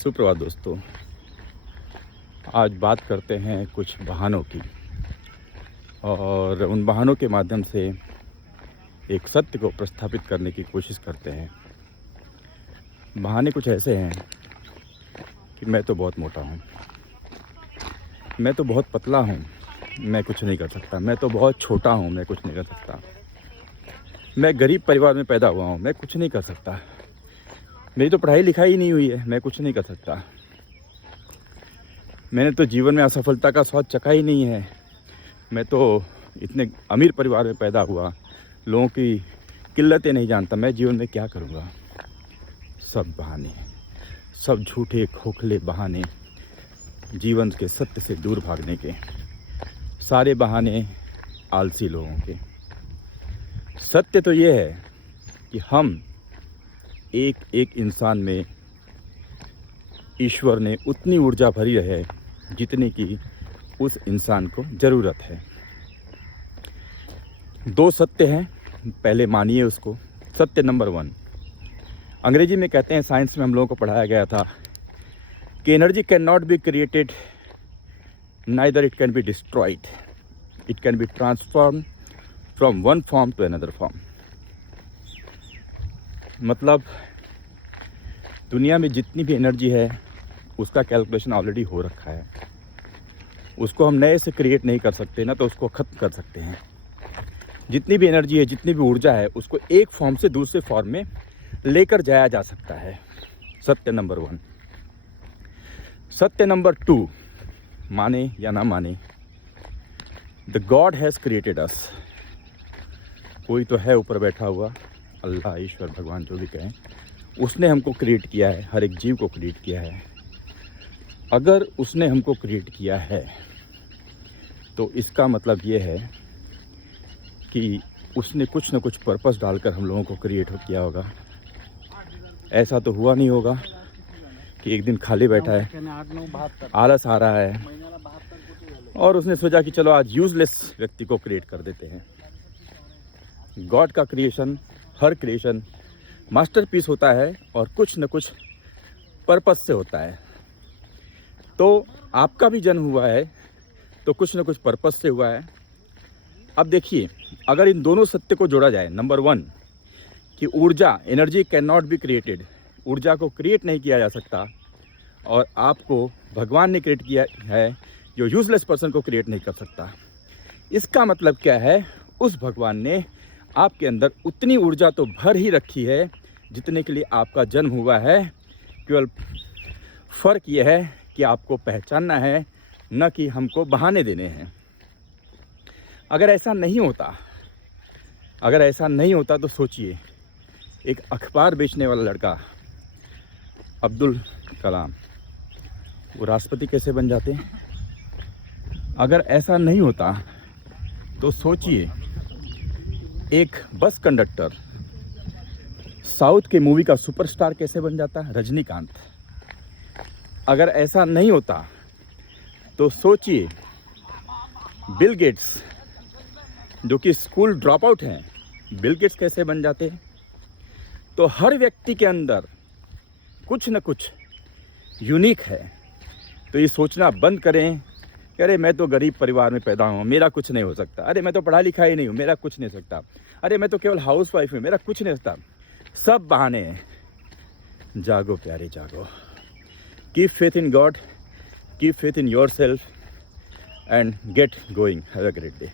सुप्रभात दोस्तों। आज बात करते हैं कुछ बहानों की और उन बहानों के माध्यम से एक सत्य को प्रस्थापित करने की कोशिश करते हैं। बहाने कुछ ऐसे हैं कि मैं तो बहुत मोटा हूँ, मैं तो बहुत पतला हूँ, मैं कुछ नहीं कर सकता, मैं तो बहुत छोटा हूँ, मैं कुछ नहीं कर सकता, मैं गरीब परिवार में पैदा हुआ हूँ, मैं कुछ नहीं कर सकता, मेरी तो पढ़ाई लिखाई नहीं हुई है, मैं कुछ नहीं कर सकता, मैंने तो जीवन में असफलता का स्वाद चखा ही नहीं है, मैं तो इतने अमीर परिवार में पैदा हुआ, लोगों की किल्लतें नहीं जानता, मैं जीवन में क्या करूँगा। सब बहाने, सब झूठे खोखले बहाने, जीवन के सत्य से दूर भागने के सारे बहाने आलसी लोगों के। सत्य तो ये है कि हम एक एक इंसान में ईश्वर ने उतनी ऊर्जा भरी है जितने की उस इंसान को ज़रूरत है। दो सत्य हैं, पहले मानिए उसको। सत्य नंबर 1, अंग्रेजी में कहते हैं, साइंस में हम लोगों को पढ़ाया गया था कि energy can not be created, neither it can be destroyed, it can be transform from one form to another form. मतलब दुनिया में जितनी भी एनर्जी है उसका कैलकुलेशन ऑलरेडी हो रखा है, उसको हम नए से क्रिएट नहीं कर सकते, ना तो उसको ख़त्म कर सकते हैं। जितनी भी एनर्जी है, जितनी भी ऊर्जा है, उसको एक फॉर्म से दूसरे फॉर्म में लेकर जाया जा सकता है। सत्य नंबर 1। सत्य नंबर 2, माने या ना माने, the God has created us. कोई तो है ऊपर बैठा हुआ, अल्लाह, ईश्वर, भगवान, जो भी कहें, उसने हमको क्रिएट किया है, हर एक जीव को क्रिएट किया है। अगर उसने हमको क्रिएट किया है तो इसका मतलब ये है कि उसने कुछ न कुछ पर्पस डालकर हम लोगों को क्रिएट किया होगा। ऐसा तो हुआ नहीं होगा कि एक दिन खाली बैठा है, आलस आ रहा है और उसने सोचा कि चलो आज यूजलेस व्यक्ति को क्रिएट कर देते हैं। गॉड का क्रिएशन, हर क्रिएशन मास्टरपीस होता है और कुछ न कुछ पर्पस से होता है। तो आपका भी जन्म हुआ है तो कुछ न कुछ पर्पस से हुआ है। अब देखिए, अगर इन दोनों सत्य को जोड़ा जाए, नंबर 1 कि ऊर्जा, energy can not be created, ऊर्जा को क्रिएट नहीं किया जा सकता, और आपको भगवान ने क्रिएट किया है जो यूजलेस पर्सन को क्रिएट नहीं कर सकता। इसका मतलब क्या है? उस भगवान ने आपके अंदर उतनी ऊर्जा तो भर ही रखी है जितने के लिए आपका जन्म हुआ है। केवल फ़र्क यह है कि आपको पहचानना है, न कि हमको बहाने देने हैं। अगर ऐसा नहीं होता तो सोचिए, एक अखबार बेचने वाला लड़का अब्दुल कलाम, वो राष्ट्रपति कैसे बन जाते? अगर ऐसा नहीं होता तो सोचिए, एक बस कंडक्टर साउथ के मूवी का सुपरस्टार कैसे बन जाता? रजनीकांत। अगर ऐसा नहीं होता तो सोचिए, बिल गेट्स, जो कि स्कूल ड्रॉप आउट हैं, बिल गेट्स कैसे बन जाते? तो हर व्यक्ति के अंदर कुछ न कुछ यूनिक है। तो ये सोचना बंद करें कि अरे मैं तो गरीब परिवार में पैदा हूँ, मेरा कुछ नहीं हो सकता, अरे मैं तो पढ़ा लिखा ही नहीं हूँ, मेरा कुछ नहीं हो सकता, अरे मैं तो केवल हाउस वाइफ हूँ, मेरा कुछ नहीं हो सकता। सब बहाने हैं। जागो प्यारे, जागो। Keep faith in God, keep faith in your self and get going. Have a great day.